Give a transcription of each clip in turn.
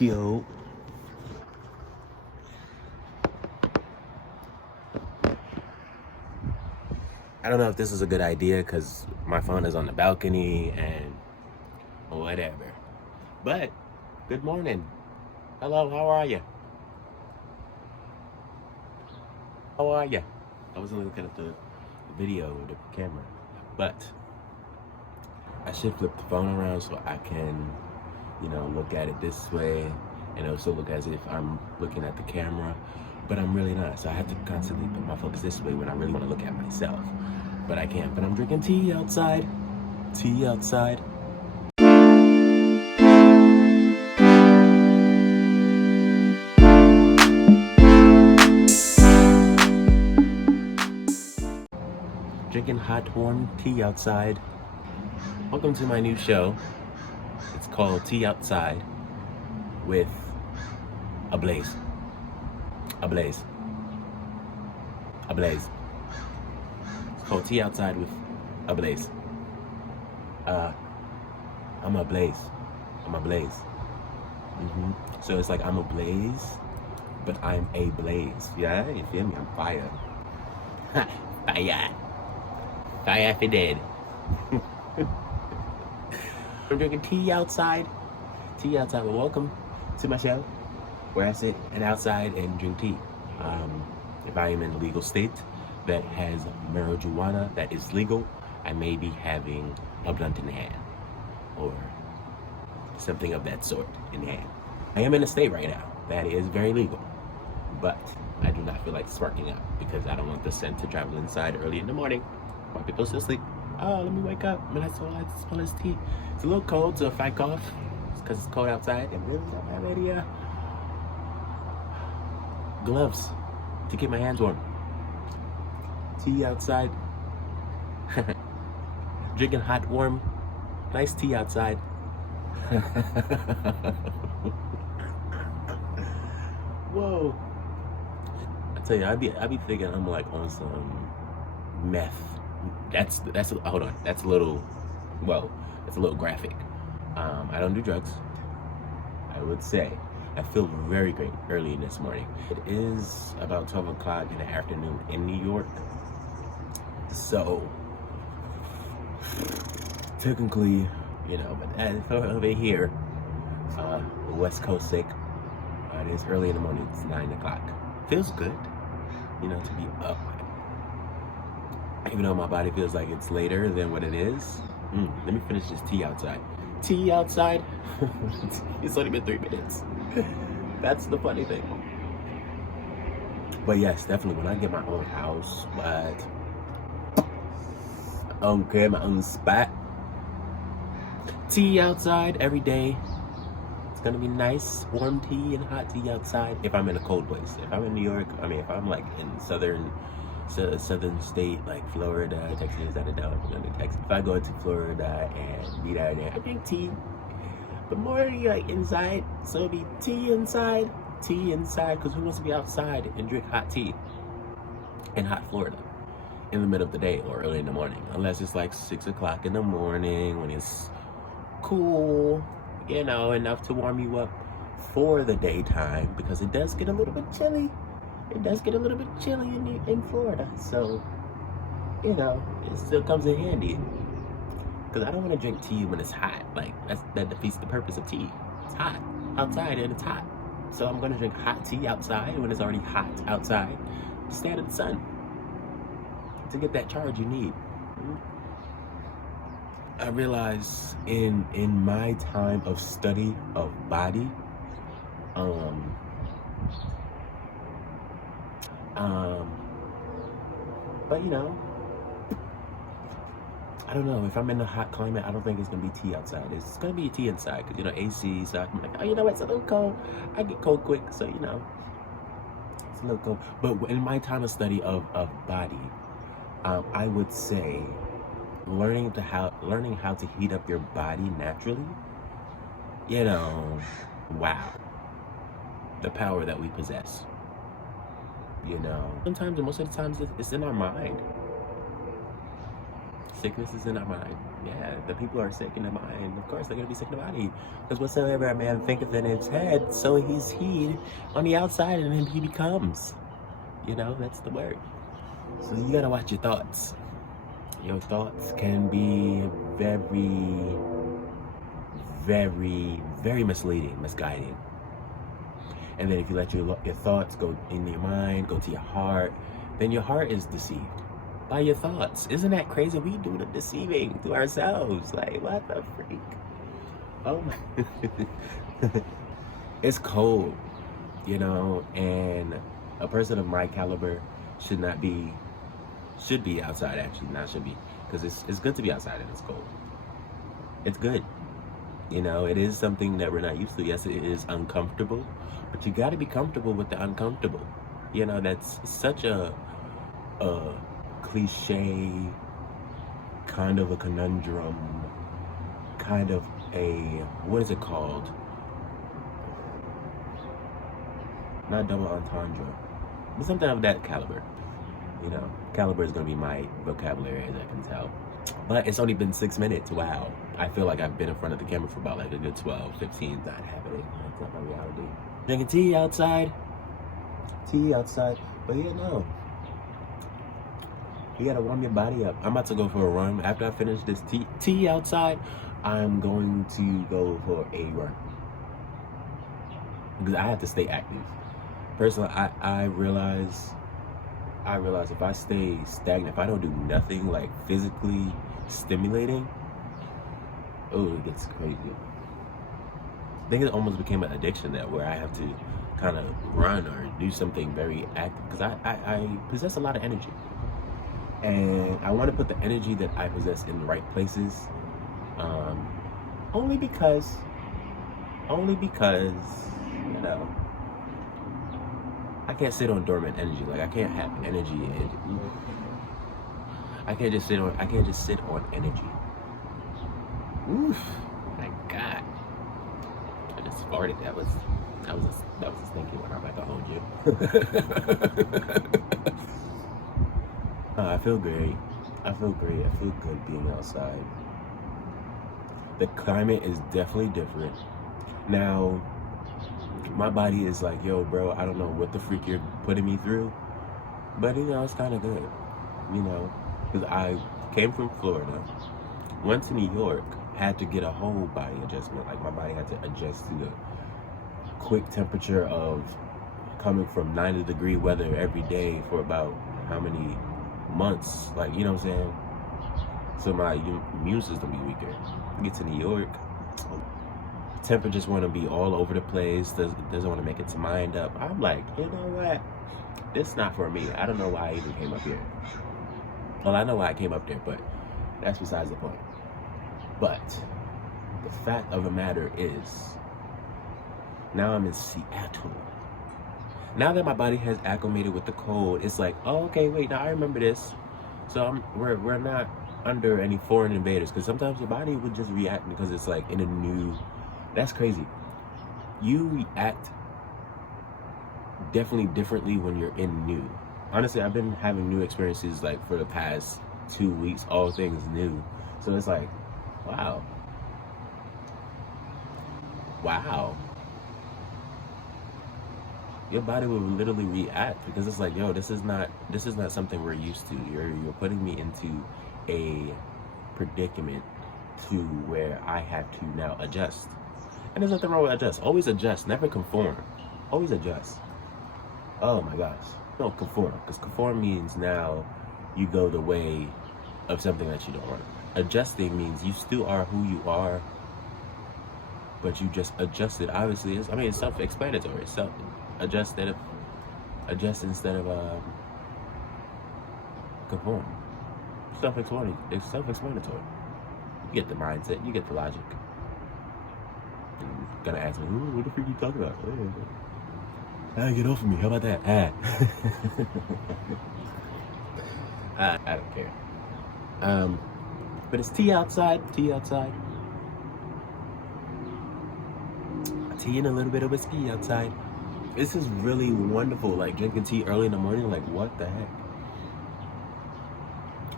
Yo. I don't know if this is a good idea because my phone is on the balcony and whatever. But good morning. Hello, how are you? How are you? I wasn't looking at the video or the camera, but I should flip the phone around so I can, look at it this way and also look as if I'm looking at the camera, but I'm really not. So I have to constantly put my focus this way when I really want to look at myself, but I can't. But I'm drinking tea outside. Tea outside. Drinking hot, warm tea outside. Welcome to my new show. It's called Tea Outside with Ablazze. Ablazze. Ablazze. It's called Tea Outside with Ablazze. I'm ablaze. I'm ablaze. So it's like I'm ablaze, but I'm a blaze. Yeah, you feel me? I'm fire. Fire. Fire if it did. I'm drinking tea outside. Tea outside. Well, welcome to my show where I sit and outside and drink tea. If I am in a legal state that has marijuana that is legal, I may be having a blunt in hand or something of that sort in hand. I am in a state right now that is very legal, but I do not feel like sparking up because I don't want the scent to travel inside early in the morning while people still sleep. Oh, let me wake up. I smell this tea. It's a little cold, so if I cough, it's because it's cold outside. And really don't have any gloves to keep my hands warm. Tea outside. Drinking hot, warm, nice tea outside. Whoa. I tell you, I be thinking I'm like on some meth. Hold on. That's a little graphic. I don't do drugs. I would say I feel very great early this morning. It is about 12 o'clock in the afternoon in New York. So technically, but over here, West Coast sick. It is early in the morning. It's 9 o'clock. Feels good, to be up. Even though my body feels like it's later than what it is. Let me finish this tea outside. Tea outside. It's only been 3 minutes. That's the funny thing. But yes, definitely when I get my own house, my own spot. Tea outside every day. It's gonna be nice, warm tea and hot tea outside. If I'm in a cold place. If I'm in New York, if I'm like in southern state like Florida, Texas, I don't know, Texas. If I go to Florida and be down there, I drink tea. But more like inside, so it'll be tea inside, because who wants to be outside and drink hot tea in hot Florida in the middle of the day or early in the morning? Unless it's like 6 o'clock in the morning when it's cool, enough to warm you up for the daytime, because it does get a little bit chilly. It does get a little bit chilly in Florida, so it still comes in handy. Because I don't want to drink tea when it's hot. Like that defeats the purpose of tea. It's hot outside and it's hot, so I'm gonna drink hot tea outside when it's already hot outside. Stand in the sun to get that charge you need. I realize in my time of study of body, but I don't know. If I'm in a hot climate, I don't think it's gonna be tea outside. It's gonna be tea inside, because AC. So I'm like, it's a little cold. I get cold quick, so it's a little cold. But in my time of study of body, I would say learning how to heat up your body naturally. Wow, the power that we possess. Sometimes, and most of the times, it's in our mind. Sickness is in our mind. Yeah, the people are sick in the mind. Of course, they're gonna be sick in the body. Because whatsoever a man thinketh in his head, so he's he on the outside, and then he becomes. You know, that's the word. So you gotta watch your thoughts. Your thoughts can be very, very, very misleading, misguiding. And then if you let your thoughts go in your mind, go to your heart, then your heart is deceived by your thoughts. Isn't that crazy? We do the deceiving to ourselves. Like, what the freak? Oh my. It's cold, you know, and a person of my caliber should be outside, actually, not should be, because it's good to be outside and it's cold. It's good. You know, it is something that we're not used to. Yes, it is uncomfortable, but you got to be comfortable with the uncomfortable. You know, that's such a cliche, kind of a conundrum, kind of a, what is it called? Not double entendre, but something of that caliber. You know, caliber is going to be my vocabulary, as I can tell. But it's only been 6 minutes. Wow. I feel like I've been in front of the camera for about like a good 12, 15. Not happening. That's not my reality. Drinking tea outside. Tea outside. But yeah, no. You gotta warm your body up. I'm about to go for a run. After I finish this tea outside, I'm going to go for a run. Because I have to stay active. Personally, I realize if I stay stagnant, if I don't do nothing like physically stimulating, oh, it gets crazy. I think it almost became an addiction that where I have to kind of run or do something very active, because I possess a lot of energy. And I want to put the energy that I possess in the right places. Only because, you know, I can't sit on dormant energy. Like, I can't have energy and I can't just sit on energy. Oof, my God. I just farted. That was a stinky one. I'm about to hold you. I feel great. I feel good being outside. The climate is definitely different. Now, my body is like, yo, bro, I don't know what the freak you're putting me through, but you know, it's kind of good, you know, because I came from Florida, went to New York, had to get a whole body adjustment. Like, my body had to adjust to the quick temperature of coming from 90-degree weather every day for about how many months, like, you know what I'm saying? So my immune system be weaker. Get to New York, temperatures want to be all over the place, doesn't want to make its mind up. I'm like, you know what? This not for me. I don't know why I even came up here. Well, I know why I came up there, but that's besides the point. But the fact of the matter is, now I'm in Seattle. Now that my body has acclimated with the cold, it's like, oh, okay, wait, now I remember this. So we're not under any foreign invaders, because sometimes your body would just react because it's like in a new. That's crazy. You react definitely differently when you're in new. Honestly, I've been having new experiences like for the past 2 weeks, all things new. So it's like, wow. Your body will literally react, because it's like, yo, this is not something we're used to. You're putting me into a predicament to where I have to now adjust. And there's nothing wrong with adjust. Always adjust, never conform. Always adjust. Oh my gosh. No, conform. Because conform means now you go the way of something that you don't want. Adjusting means you still are who you are, but you just adjust it. Obviously, it's self-explanatory. Adjust instead of conform. It's self-explanatory. You get the mindset, you get the logic. You're gonna ask me, what the freak are you talking about? Get off of me, how about that? I don't care. But it's tea outside. Tea and a little bit of whiskey outside. This is really wonderful, like drinking tea early in the morning, like what the heck?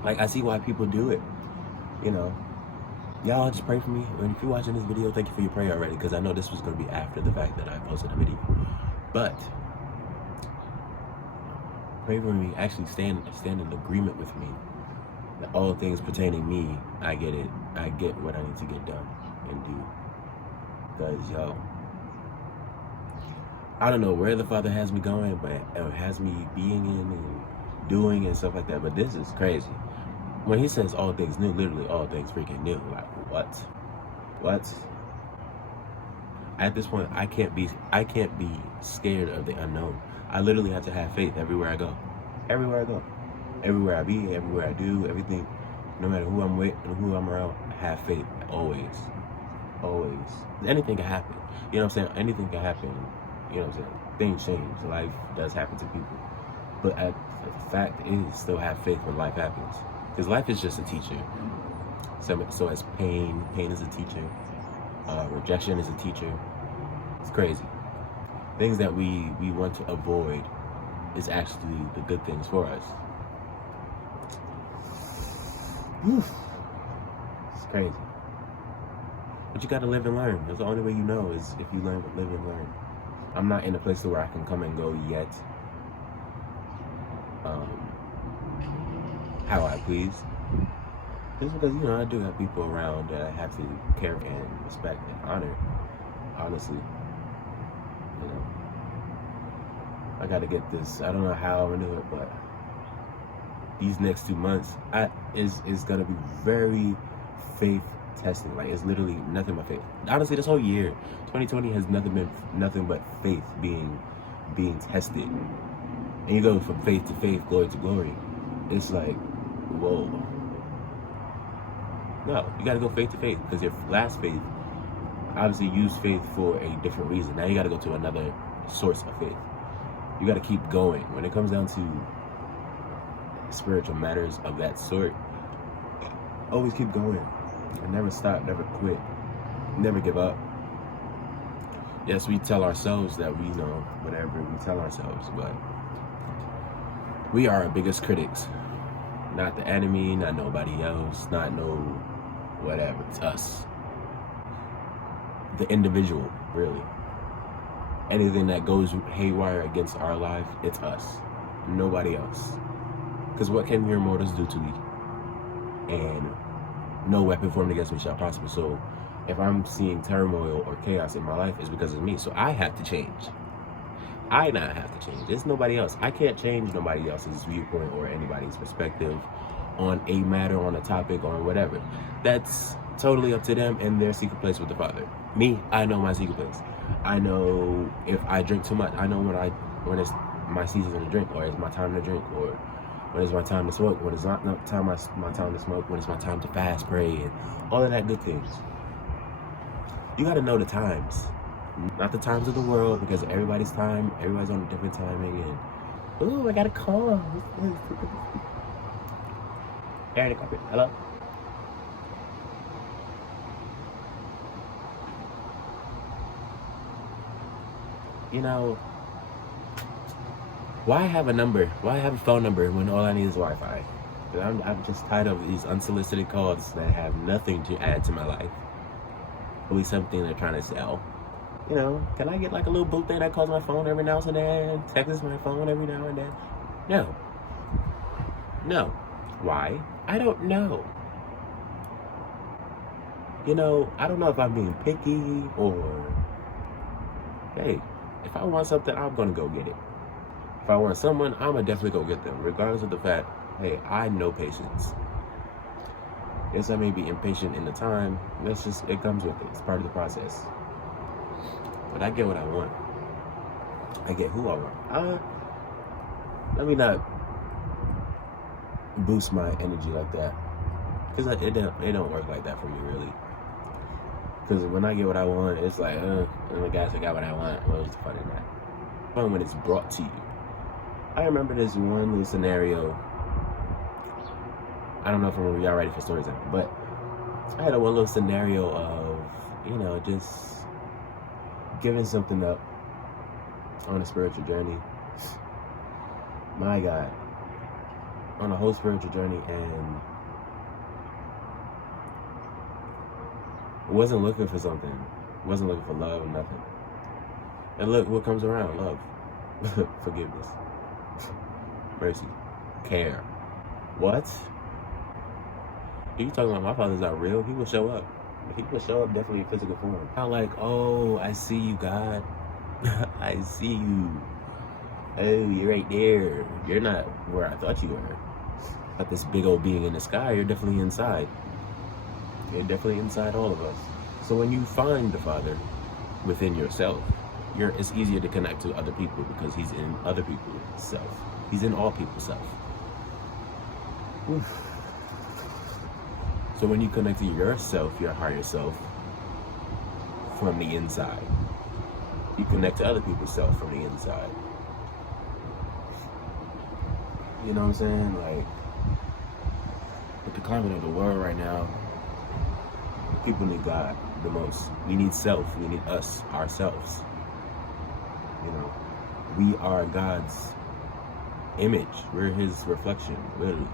Like, I see why people do it, you know. y'all just pray for me. And if you're watching this video, thank you for your prayer already, because I know this was going to be after the fact that I posted a video. But pray for me. Actually, stand in agreement with me that all things pertaining me, I get it. I get what I need to get done and do. Because, yo, I don't know where the Father has me going, but has me being in and doing and stuff like that. But this is crazy. When he says all things new, literally all things freaking new. Like, what? What? At this point, I can't be scared of the unknown. I literally have to have faith everywhere I go. Everywhere I go. Everywhere I be, everywhere I do, everything. No matter who I'm with and who I'm around, have faith. Always. Always. Anything can happen. You know what I'm saying? Anything can happen. You know what I'm saying? Things change. Life does happen to people. But the fact is, still have faith when life happens. Because life is just a teacher. So as pain is a teacher. Rejection is a teacher. It's crazy. Things that we want to avoid is actually the good things for us. It's crazy. But you gotta live and learn. That's the only way you know is if you live and learn. I'm not in a place where I can come and go yet. How I please. Just because, you know, I do have people around that I have to care and respect and honor. Honestly. You know. I gotta get this. I don't know how I'm gonna do it, but these next 2 months is gonna be very faith testing. Like, it's literally nothing but faith. Honestly, this whole year, 2020 has nothing but faith being tested. And you go from faith to faith, glory to glory. It's like, whoa. No, you gotta go faith to faith, because your last faith obviously used faith for a different reason. Now you gotta go to another source of faith. You gotta keep going. When it comes down to spiritual matters of that sort, always keep going. And never stop, never quit, never give up. Yes, we tell ourselves that we know whatever we tell ourselves, but we are our biggest critics. Not the enemy, not nobody else, not no whatever. It's us. The individual, really. Anything that goes haywire against our life, it's us. Nobody else. Because what can mere mortals do to me? And no weapon formed against me shall prosper. So if I'm seeing turmoil or chaos in my life, it's because of me. So I have to change. I not have to change. It's nobody else. I can't change nobody else's viewpoint or anybody's perspective on a matter, on a topic, or whatever. That's totally up to them and their secret place with the Father. Me, I know my secret place. I know if I drink too much. I know when it's my season to drink, or it's my time to drink, or when it's my time to smoke, when it's not my time to smoke, when it's my time to fast, pray, and all of that good things. You got to know the times. Not the times of the world, because everybody's on a different timing. And ooh, I got a call. Aaron, the carpet. Hello. You know, why have a number? Why have a phone number when all I need is Wi-Fi? I'm just tired of these unsolicited calls that have nothing to add to my life. Always something they're trying to sell. You know, can I get like a little boot thing that calls my phone every now and then? Texts my phone every now and then? No. No. Why? I don't know. You know, I don't know if I'm being picky or, hey, if I want something, I'm going to go get it. If I want someone, I'm going to definitely go get them, regardless of the fact, hey, I know patience. Yes, I may be impatient in the time. It comes with it. It's part of the process. But I get what I want. I get who I want. Let me not boost my energy like that. Because it don't work like that for me, really. Because when I get what I want, it's like, and the guys that got what I want, well, what's the fun in that? Fun when it's brought to you. I remember this one little scenario. I don't know if y'all ready for story time, but I had one little scenario of, you know, just giving something up on a spiritual journey. My God. On a whole spiritual journey, and Wasn't looking for something. Wasn't looking for love, nothing. And look what comes around, love. Forgiveness. Mercy. Care. What? You talking about my father's not real? He will show up. He will show up definitely in physical form. Not like, oh, I see you, God. I see you. Oh, you're right there. You're not where I thought you were. Not this big old being in the sky. You're definitely inside. You're definitely inside all of us. So when you find the Father within yourself, it's easier to connect to other people because he's in other people's self. He's in all people's self. Oof. So when you connect to yourself, your higher self, from the inside, you connect to other people's self from the inside. You know what I'm saying? Like, with the climate of the world right now, people need God the most. We need self. We need us, ourselves. You know, we are God's image. We're his reflection, literally.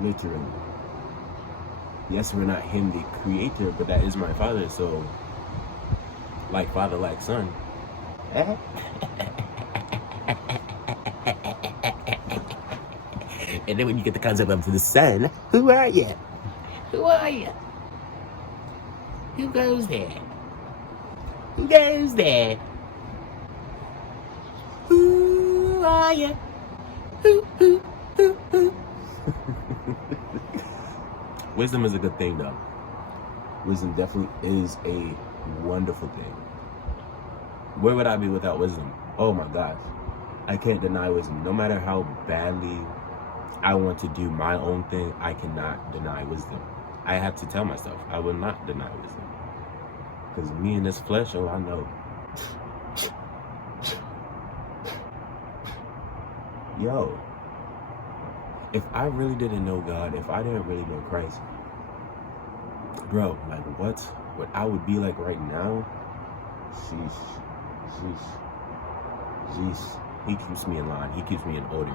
Literally. Yes, we're not him, the creator, but that is my father, so like father, like son. And then when you get the concept of the son, who are you? Who are you? Who goes there? Who goes there? Who are you? Who? Wisdom is a good thing, though. Wisdom definitely is a wonderful thing. Where would I be without wisdom? Oh my gosh. I can't deny wisdom. No matter how badly I want to do my own thing, I cannot deny wisdom. I have to tell myself I will not deny wisdom. Because me and this flesh, oh, I know. Yo, if I really didn't know God, if I didn't really know Christ, bro, like what I would be like right now, sheesh. He keeps me in line. He keeps me in order.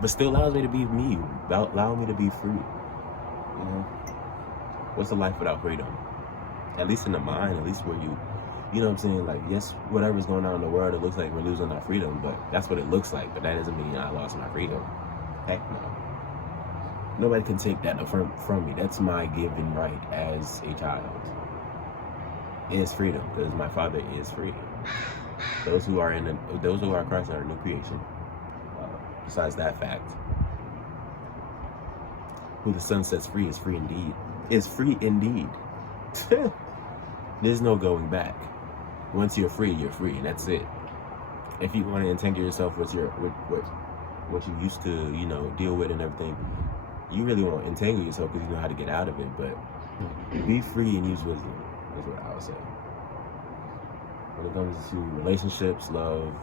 But still allows me to be me, allow me to be free. You know? What's a life without freedom? At least in the mind, at least where you know what I'm saying? Like, yes, whatever's going on in the world, it looks like we're losing our freedom, but that's what it looks like. But that doesn't mean I lost my freedom. Heck no. Nobody can take that from me. That's my given right as a child. Is freedom, because my father is free. Those who are Christ are a new creation. Besides that fact, who the Son sets free is free indeed. Is free indeed. There's no going back. Once you're free, and that's it. If you want to entangle yourself with what you used to, you know, deal with and everything, you really won't entangle yourself because you know how to get out of it. But be free and use wisdom is what I would say. When it comes to relationships, love,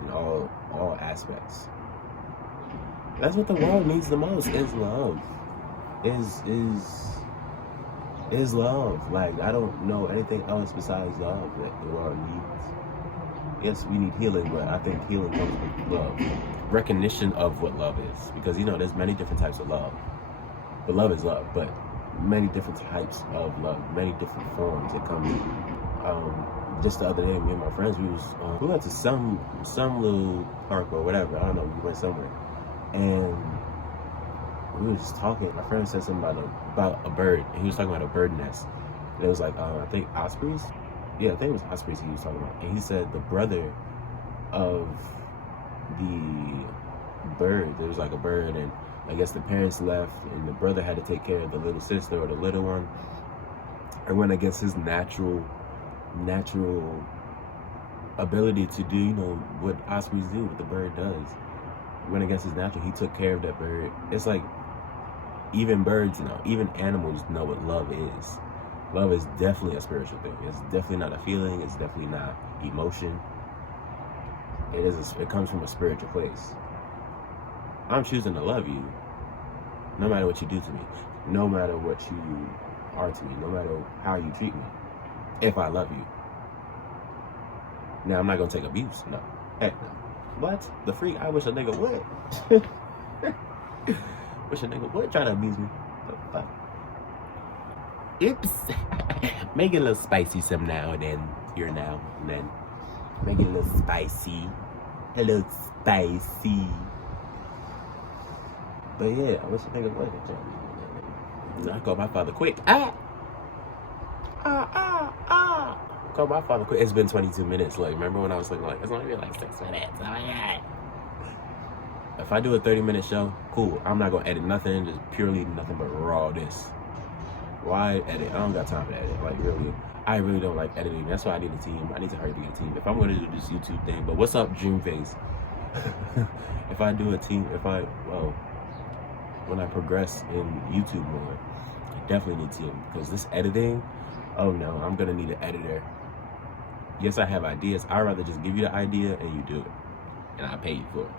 and all aspects. That's what the world needs the most, is love. Is love. Like, I don't know anything else besides love that the world needs. Yes, we need healing, but I think healing comes with love. Recognition of what love is. Because, you know, there's many different types of love. But love is love, but many different types of love, many different forms that come in. Just the other day, me and my friends, we went to some little park or whatever. I don't know, we went somewhere. And we were just talking. My friend said something about a bird. And he was talking about a bird nest. And it was like, I think ospreys? Yeah, I think it was ospreys he was talking about. And he said the brother of the bird, there was like a bird, and I guess the parents left, and the brother had to take care of the little sister or the little one. And when I guess his natural ability to do, you know, what ospreys do, what the bird does. When I guess his natural, he took care of that bird. It's like, even birds know, even animals know what love is. Love is definitely a spiritual thing. It's definitely not a feeling. It's definitely not emotion. It comes from a spiritual place. I'm choosing to love you, no matter what you do to me, no matter what you are to me, no matter how you treat me. If I love you. Now, I'm not gonna take abuse. No, heck no. What? The freak? I wish a nigga would. Wish a nigga would try to abuse me. The fuck? Oops. Make it a little spicy some now and then. Here now and then. Make it a little spicy. A little spicy. But yeah, I wish a nigga would have. I call my father quick. Call my father quick. It's been 22 minutes. Like, remember when I was like, it's only been like 6 minutes. Oh my god. If I do a 30-minute show, cool. I'm not gonna edit nothing, just purely nothing but raw this. Why edit? I don't got time to edit. Like, really, I really don't like editing. That's why I need a team. I need to hurry to get a team if I'm gonna do this YouTube thing. But what's up, Dream Phase? If I do a team, when I progress in YouTube more, I definitely need a team, because this editing, oh no, I'm gonna need an editor. Yes, I have ideas. I'd rather just give you the idea and you do it, and I pay you for it.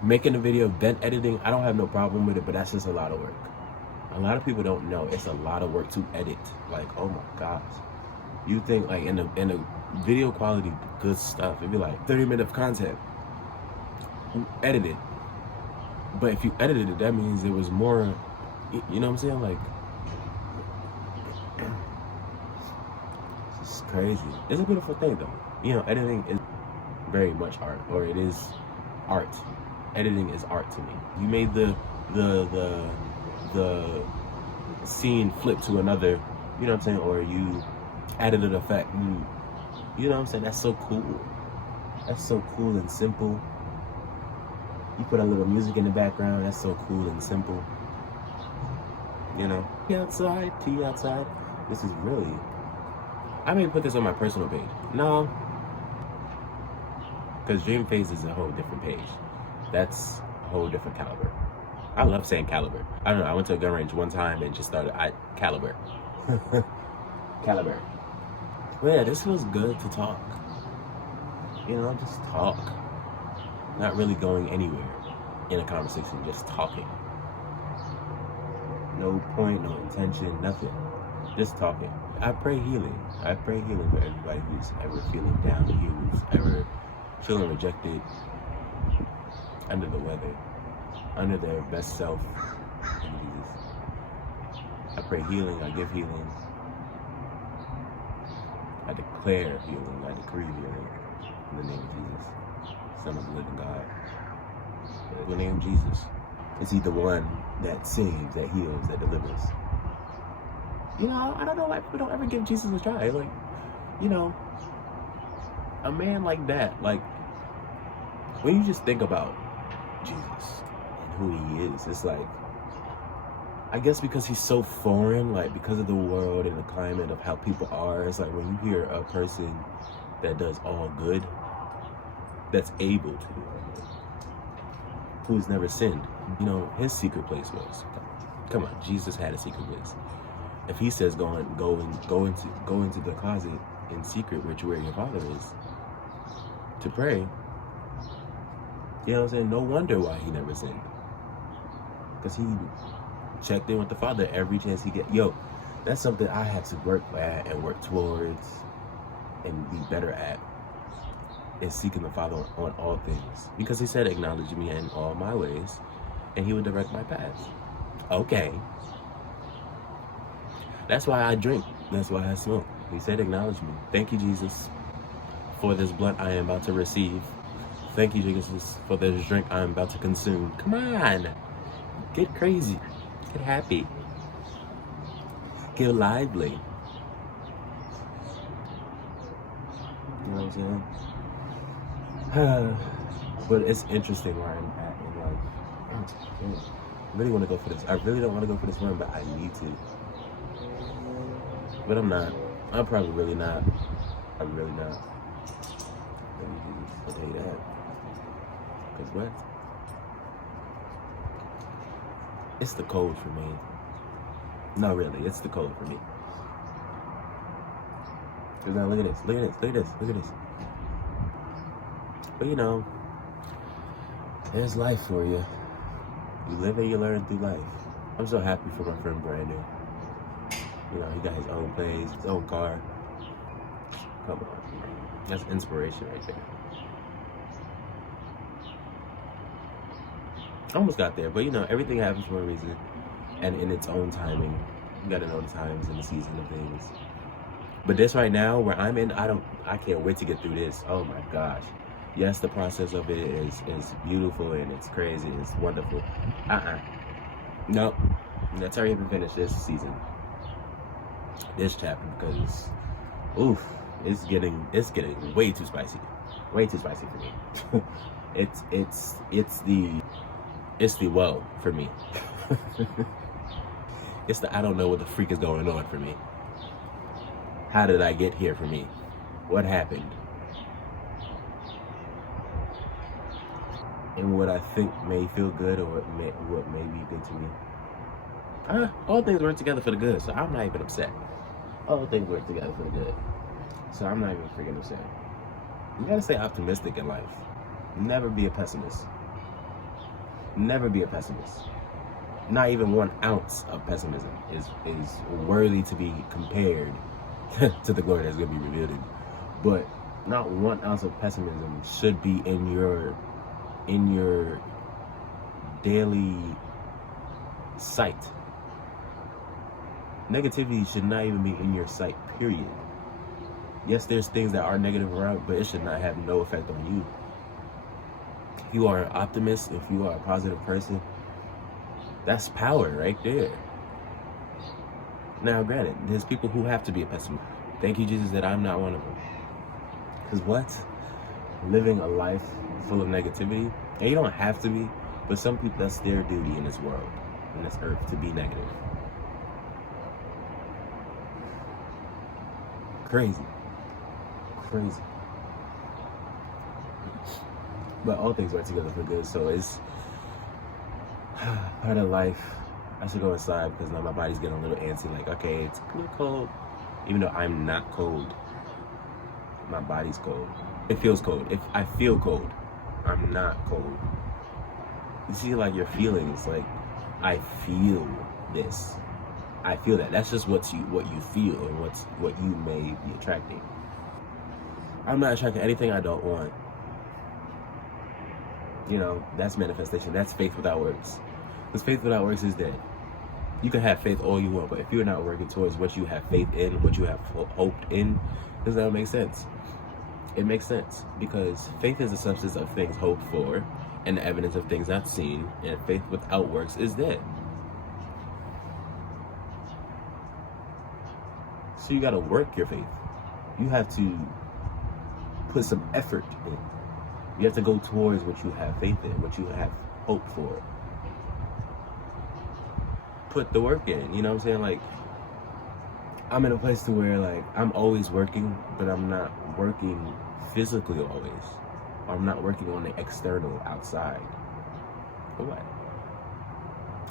Making a video, then editing, I don't have no problem with it, but that's just a lot of work. A lot of people don't know it's a lot of work to edit. Like, oh my gosh. You think like in the video quality, good stuff, it'd be like 30 minutes of content. Edit it. But if you edited it, that means it was more, you know what I'm saying? Like, it's crazy. It's a beautiful thing though. You know, editing is very much art, or it is art. Editing is art to me. You made the scene flip to another, you know what I'm saying? Or you added an effect. You know what I'm saying? That's so cool. That's so cool and simple. You put a little music in the background. That's so cool and simple. You know? Tea outside. This is really... I may put this on my personal page. No. Because Dream Phase is a whole different page. That's a whole different caliber. I love saying caliber. I don't know. I went to a gun range one time and just started caliber. Caliber. But yeah, this feels good to talk. You know, just talk. Not really going anywhere in a conversation, just talking. No point, no intention, nothing. Just talking. I pray healing. I pray healing for everybody who's ever feeling down here, who's ever feeling rejected, under the weather, under their best self in Jesus. I pray healing, I give healing. I declare healing, I decree healing in the name of Jesus, Son of the living God. In the name of Jesus. Is he the one that saves, that heals, that delivers? You know, I don't know why people don't ever give Jesus a try. Like, you know, a man like that, like, when you just think about Jesus and who he is, it's like, I guess because he's so foreign, like because of the world and the climate of how people are, it's like when you hear a person that does all good, that's able to, who's never sinned. You know, his secret place was, come on, Jesus had a secret place. If he says go into the closet in secret where your father is to pray, you know what I'm saying? No wonder why he never sinned. Because he checked in with the Father every chance he get. Yo, that's something I have to work at and work towards and be better at, is seeking the Father on all things. Because he said, acknowledge me in all my ways, and he would direct my paths. Okay. That's why I drink. That's why I smoke. He said, acknowledge me. Thank you, Jesus, for this blunt I am about to receive. Thank you, Jesus, for this drink I'm about to consume. Come on. Get crazy. Get happy. Get lively. You know what I'm saying? But it's interesting where I'm at in life. I really want to go for this. I really don't want to go for this one, but I need to. But I'm not. I'm probably really not. I'm really not. I'll tell you that. Because what? It's the cold for me. No, really, it's the cold for me. Because now look at this, look at this, look at this, look at this. But you know, there's life for you. You live and you learn through life. I'm so happy for my friend Brandon. You know, he got his own place, his own car. Come on. That's inspiration right there. I almost got there, but you know, everything happens for a reason. and in its own timing. You gotta know the times and the season of things. But this right now, where I'm in, I can't wait to get through this. Oh my gosh. Yes, the process of it is beautiful and it's crazy, it's wonderful. Nope. Let's hurry up and finish this season. This chapter, because oof, it's getting way too spicy. Way too spicy for me. it's the whoa for me. It's the I don't know what the freak is going on for me. How did I get here for me? What happened? And what I think may feel good or what may be good to me. All things work together for the good, so I'm not even upset. All things work together for the good, so I'm not even freaking upset. You gotta stay optimistic in life. Never be a pessimist. Never be a pessimist. Not even 1 ounce of pessimism is worthy to be compared to the glory that's going to be revealed in you. But not 1 ounce of pessimism should be in your daily sight. Negativity should not even be in your sight, period. Yes, there's things that are negative around, but it should not have no effect on you. If you are an optimist, if you are a positive person, that's power right there. Now, granted, there's people who have to be a pessimist. Thank you, Jesus, that I'm not one of them. Because what? Living a life full of negativity, and you don't have to be, but some people, that's their duty in this world, in this earth, to be negative. Crazy. Crazy. But all things work together for good, so it's part of life. I should go inside because now my body's getting a little antsy. Like, okay, it's a little cold. Even though I'm not cold, my body's cold. It feels cold. If I feel cold, I'm not cold. You see, like, your feelings, like, I feel this. I feel that. That's just what you feel and what you may be attracting. I'm not attracting anything I don't want. You know, that's manifestation. That's faith without works. Because faith without works is dead. You can have faith all you want, but if you're not working towards what you have faith in, what you have hoped in, does that make sense? It makes sense, because faith is the substance of things hoped for and the evidence of things not seen, and faith without works is dead. So you got to work your faith. You have to put some effort in. You have to go towards what you have faith in, what you have hope for. Put the work in, you know what I'm saying? Like, I'm in a place to where, like, I'm always working, but I'm not working physically always. I'm not working on the external outside. For what?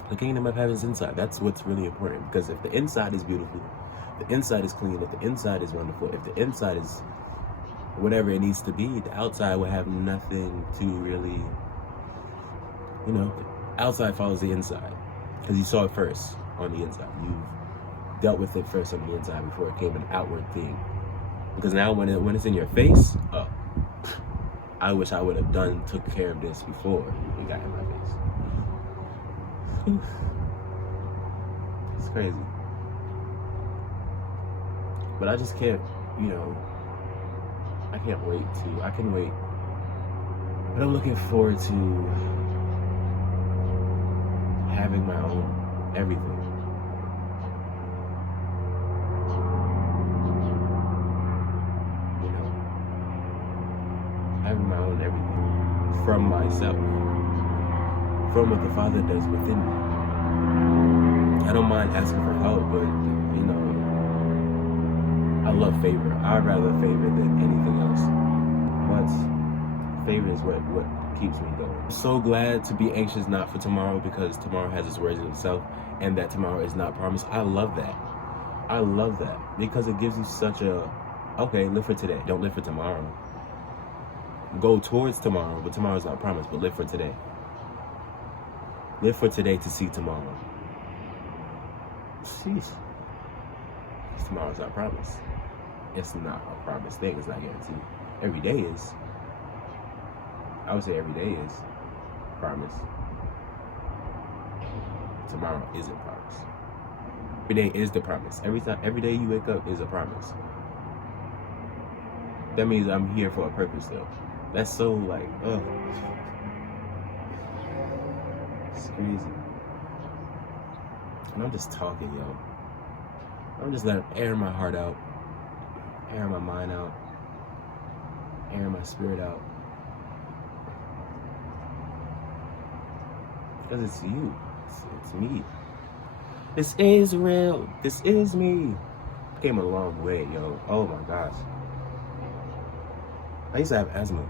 The kingdom of heaven is inside. That's what's really important, because if the inside is beautiful, the inside is clean, if the inside is wonderful, if the inside is whatever it needs to be, the outside will have nothing to really, you know, outside follows the inside. Because you saw it first on the inside. You dealt with it first on the inside before it became an outward thing. Because now when it's in your face, I wish I would have took care of this before it got in my face. It's crazy. But I just can't, you know, I can wait. But I'm looking forward to having my own everything. You know, having my own everything from myself, from what the Father does within me. I don't mind asking for help, but, you know, I love favor. I'd rather favor than anything else. But favor is what keeps me going. I'm so glad to be anxious not for tomorrow, because tomorrow has its worries in itself, and that tomorrow is not promised. I love that. I love that, because it gives you such a, okay, live for today. Don't live for tomorrow. Go towards tomorrow, but tomorrow's not promised, but live for today. Live for today to see tomorrow. Jeez. Tomorrow's not promised. It's not a promised thing. It's not guaranteed. Every day is. I would say every day is promise. Tomorrow isn't promised. Every day is the promise. Every day you wake up is a promise. That means I'm here for a purpose, though. That's so like, ugh. It's crazy. And I'm just talking, yo. I'm just letting air my heart out, air my mind out, air my spirit out. Because it's you. It's me. This is real. This is me. Came a long way, yo. Oh my gosh. I used to have asthma.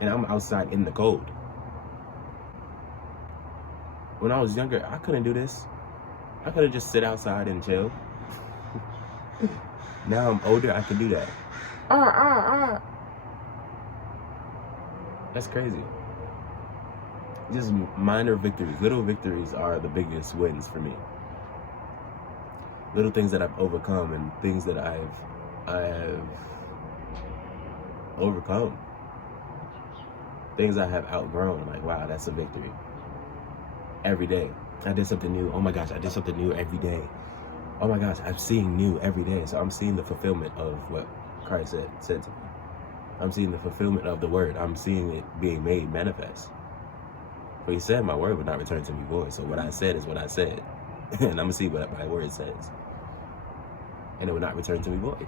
And I'm outside in the cold. When I was younger, I couldn't do this. I could have just sit outside and chill. Now I'm older, I can do that. That's crazy. Just minor victories. Little victories are the biggest wins for me. Little things that I've overcome and things that I have overcome. Things I have outgrown. Like, wow, that's a victory. Every day. I did something new. Oh my gosh, I did something new every day. Oh my gosh, I'm seeing new every day. So I'm seeing the fulfillment of what Christ said to me. I'm seeing the fulfillment of the word. I'm seeing it being made manifest. But he said my word would not return to me void. So what I said is what I said. And I'm going to see what my word says. And it will not return to me void.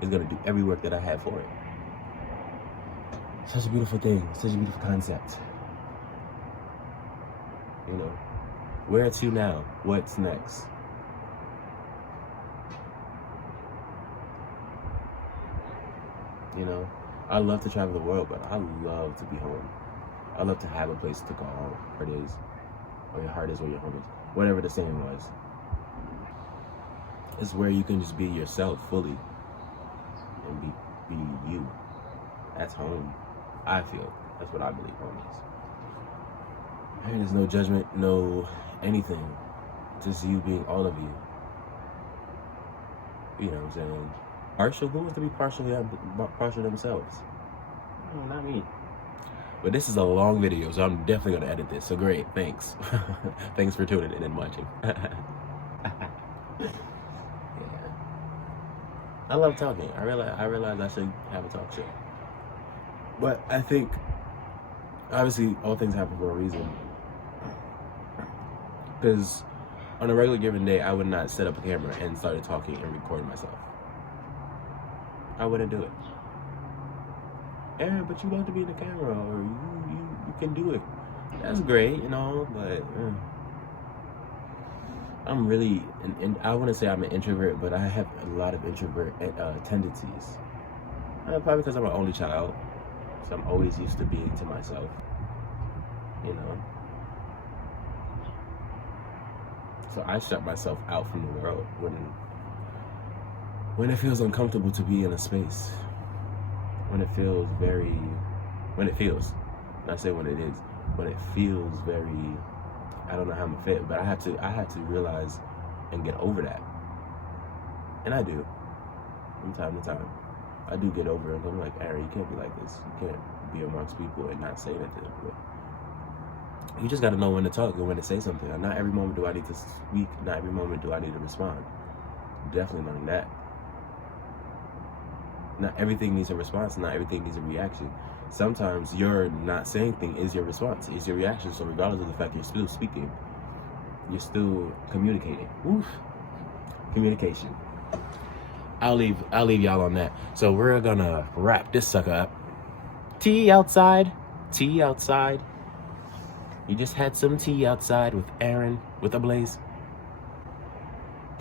It's going to do every work that I have for it. Such a beautiful thing. Such a beautiful concept. You know, where to now? What's next? You know, I love to travel the world, but I love to be home. I love to have a place to call home. Where it is, or your heart is, where your home is. Whatever the saying was. It's where you can just be yourself fully and be you. That's home. I feel. That's what I believe home is. And there's no judgment, no anything. Just you being all of you. You know what I'm saying? Partial? Who wants to be partial themselves? No, not me. But this is a long video, so I'm definitely going to edit this. So great, thanks. Thanks for tuning in and watching. Yeah. I love talking. I realize I should have a talk show. But I think, obviously, all things happen for a reason. Because on a regular given day, I would not set up a camera and start talking and record myself. I wouldn't do it. Yeah, but you love to be in the camera, or you can do it. That's great, you know, but I'm really, and I want to say I'm an introvert, but I have a lot of introvert tendencies. Probably because I'm an only child, so I'm always used to being to myself, you know. So I shut myself out from the world when it feels uncomfortable to be in a space. When it feels not say when it is, when it feels very, I don't know how I'm gonna fit, but I had to realize and get over that. And I do, from time to time. I do get over it. I'm like, Aaron, you can't be like this. You can't be amongst people and not say anything. But you just gotta know when to talk and when to say something. And not every moment do I need to speak. Not every moment do I need to respond. Definitely learning that. Not everything needs a response. Not everything needs a reaction. Sometimes your not saying thing is your response. It's your reaction. So regardless of the fact you're still speaking, you're still communicating. Oof. Communication. I'll leave y'all on that. So we're gonna wrap this sucker up. Tea outside. Tea outside. You just had some tea outside with Aaron, with Ablaze.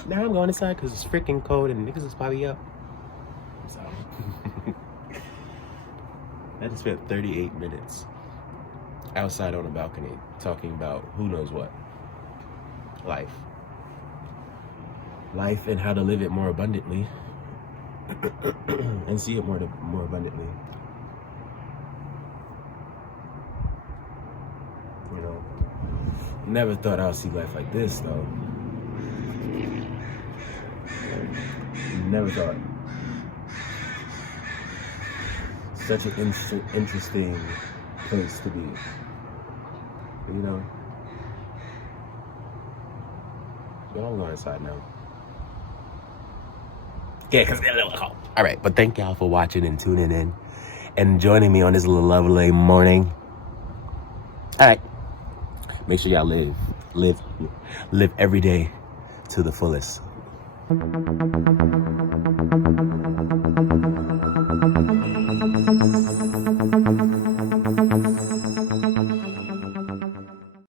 Now I'm going inside because it's freaking cold and niggas is probably up. So I just spent 38 minutes outside on a balcony talking about who knows what. Life and how to live it more abundantly and see it more abundantly. You know, never thought I would see life like this though. Never thought. Such an interesting place to be, you know. Y'all go inside now. Yeah, because they're a little cold. All right, but thank y'all for watching and tuning in and joining me on this little lovely morning. All right. Make sure y'all live every day to the fullest.